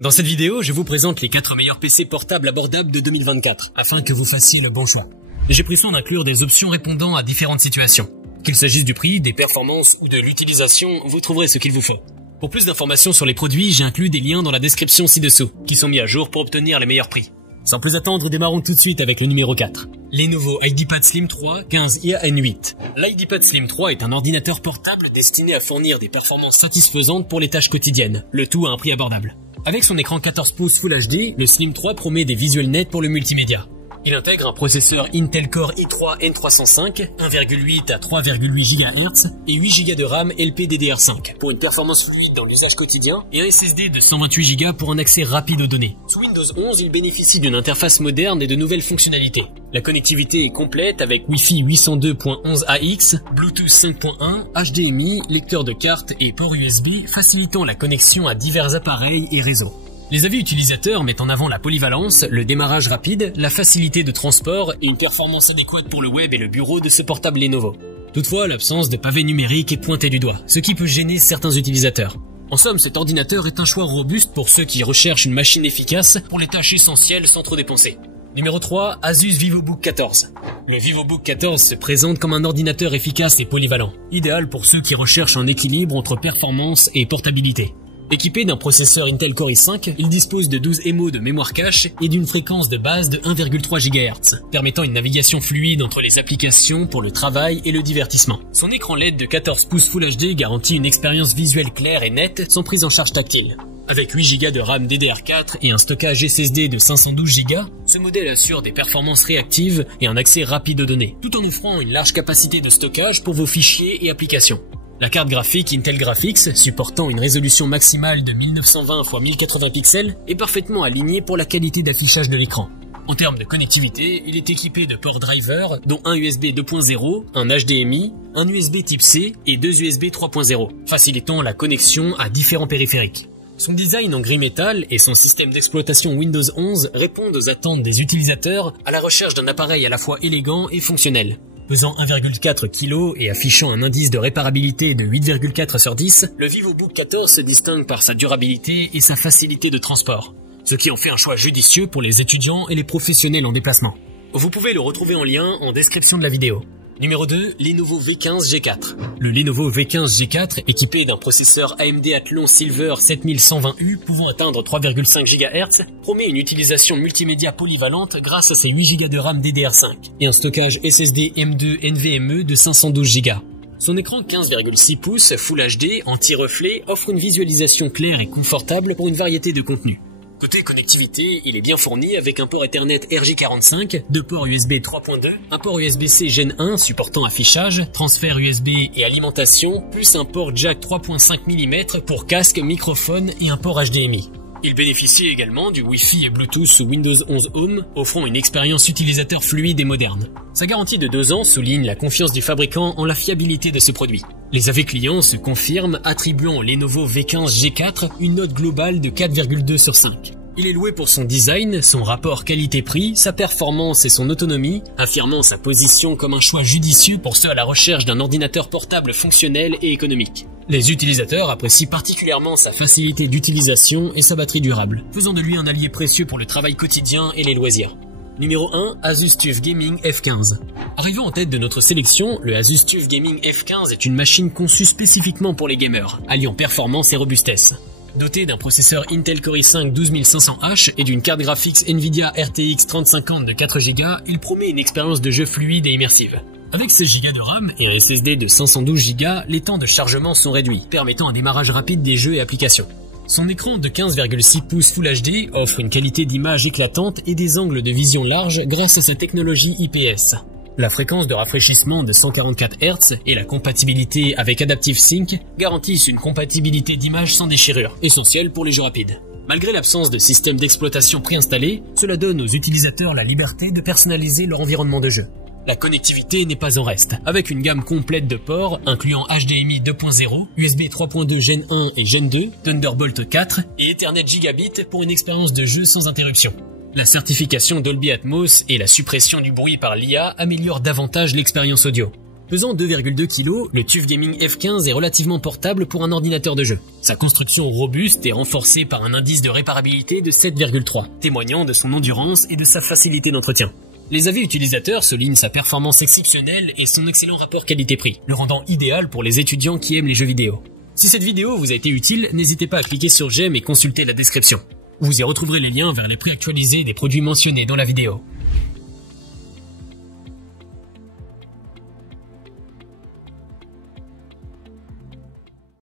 Dans cette vidéo, je vous présente les 4 meilleurs PC portables abordables de 2024, afin que vous fassiez le bon choix. J'ai pris soin d'inclure des options répondant à différentes situations. Qu'il s'agisse du prix, des performances ou de l'utilisation, vous trouverez ce qu'il vous faut. Pour plus d'informations sur les produits, j'ai inclus des liens dans la description ci-dessous, qui sont mis à jour pour obtenir les meilleurs prix. Sans plus attendre, démarrons tout de suite avec le numéro 4. Lenovo IdeaPad Slim 3 15IAN8. L'IdeaPad Slim 3 est un ordinateur portable destiné à fournir des performances satisfaisantes pour les tâches quotidiennes, le tout à un prix abordable. Avec son écran 14 pouces Full HD, le Slim 3 promet des visuels nets pour le multimédia. Il intègre un processeur Intel Core i3 N305, 1,8 à 3,8 GHz et 8 Go de RAM LPDDR5 pour une performance fluide dans l'usage quotidien et un SSD de 128 Go pour un accès rapide aux données. Sous Windows 11, il bénéficie d'une interface moderne et de nouvelles fonctionnalités. La connectivité est complète avec Wi-Fi 802.11ax, Bluetooth 5.1, HDMI, lecteur de carte et port USB facilitant la connexion à divers appareils et réseaux. Les avis utilisateurs mettent en avant la polyvalence, le démarrage rapide, la facilité de transport et une performance adéquate pour le web et le bureau de ce portable Lenovo. Toutefois, l'absence de pavé numérique est pointée du doigt, ce qui peut gêner certains utilisateurs. En somme, cet ordinateur est un choix robuste pour ceux qui recherchent une machine efficace pour les tâches essentielles sans trop dépenser. Numéro 3, Asus VivoBook 14. Le VivoBook 14 se présente comme un ordinateur efficace et polyvalent, idéal pour ceux qui recherchent un équilibre entre performance et portabilité. Équipé d'un processeur Intel Core i5, il dispose de 12 MO de mémoire cache et d'une fréquence de base de 1,3 GHz, permettant une navigation fluide entre les applications pour le travail et le divertissement. Son écran LED de 14 pouces Full HD garantit une expérience visuelle claire et nette sans prise en charge tactile. Avec 8 Go de RAM DDR4 et un stockage SSD de 512 Go, ce modèle assure des performances réactives et un accès rapide aux données, tout en offrant une large capacité de stockage pour vos fichiers et applications. La carte graphique Intel Graphics, supportant une résolution maximale de 1920 x 1080 pixels, est parfaitement alignée pour la qualité d'affichage de l'écran. En termes de connectivité, il est équipé de ports driver, dont un USB 2.0, un HDMI, un USB Type C et 2 USB 3.0, facilitant la connexion à différents périphériques. Son design en gris métal et son système d'exploitation Windows 11 répondent aux attentes des utilisateurs à la recherche d'un appareil à la fois élégant et fonctionnel. Pesant 1,4 kg et affichant un indice de réparabilité de 8,4 sur 10, le VivoBook 14 se distingue par sa durabilité et sa facilité de transport, ce qui en fait un choix judicieux pour les étudiants et les professionnels en déplacement. Vous pouvez le retrouver en lien en description de la vidéo. Numéro 2, Lenovo V15 G4. Le Lenovo V15 G4, équipé d'un processeur AMD Athlon Silver 7120U pouvant atteindre 3,5 GHz, promet une utilisation multimédia polyvalente grâce à ses 8 Go de RAM DDR5 et un stockage SSD M2 NVMe de 512 Go. Son écran 15,6 pouces Full HD anti-reflet offre une visualisation claire et confortable pour une variété de contenus. Côté connectivité, il est bien fourni avec un port Ethernet RJ45, 2 ports USB 3.2, un port USB-C Gen 1 supportant affichage, transfert USB et alimentation, plus un port jack 3.5 mm pour casque, microphone et un port HDMI. Il bénéficie également du Wi-Fi et Bluetooth sous Windows 11 Home, offrant une expérience utilisateur fluide et moderne. Sa garantie de 2 ans souligne la confiance du fabricant en la fiabilité de ce produit. Les avis clients se confirment, attribuant au Lenovo V15 G4 une note globale de 4,2 sur 5. Il est loué pour son design, son rapport qualité-prix, sa performance et son autonomie, affirmant sa position comme un choix judicieux pour ceux à la recherche d'un ordinateur portable fonctionnel et économique. Les utilisateurs apprécient particulièrement sa facilité d'utilisation et sa batterie durable, faisant de lui un allié précieux pour le travail quotidien et les loisirs. Numéro 1, Asus TUF Gaming F15. Arrivant en tête de notre sélection, le Asus TUF Gaming F15 est une machine conçue spécifiquement pour les gamers, alliant performance et robustesse. Doté d'un processeur Intel Core i5 12500H et d'une carte graphique Nvidia RTX 3050 de 4 Go, il promet une expérience de jeu fluide et immersive. Avec 16 Go de RAM et un SSD de 512 Go, les temps de chargement sont réduits, permettant un démarrage rapide des jeux et applications. Son écran de 15,6 pouces Full HD offre une qualité d'image éclatante et des angles de vision larges grâce à sa technologie IPS. La fréquence de rafraîchissement de 144 Hz et la compatibilité avec Adaptive Sync garantissent une compatibilité d'image sans déchirure, essentielle pour les jeux rapides. Malgré l'absence de système d'exploitation préinstallé, cela donne aux utilisateurs la liberté de personnaliser leur environnement de jeu. La connectivité n'est pas en reste, avec une gamme complète de ports incluant HDMI 2.0, USB 3.2 Gen 1 et Gen 2, Thunderbolt 4 et Ethernet Gigabit pour une expérience de jeu sans interruption. La certification Dolby Atmos et la suppression du bruit par l'IA améliorent davantage l'expérience audio. Pesant 2,2 kg, le TUF Gaming F15 est relativement portable pour un ordinateur de jeu. Sa construction robuste est renforcée par un indice de réparabilité de 7,3, témoignant de son endurance et de sa facilité d'entretien. Les avis utilisateurs soulignent sa performance exceptionnelle et son excellent rapport qualité-prix, le rendant idéal pour les étudiants qui aiment les jeux vidéo. Si cette vidéo vous a été utile, n'hésitez pas à cliquer sur j'aime et consulter la description. Vous y retrouverez les liens vers les prix actualisés des produits mentionnés dans la vidéo.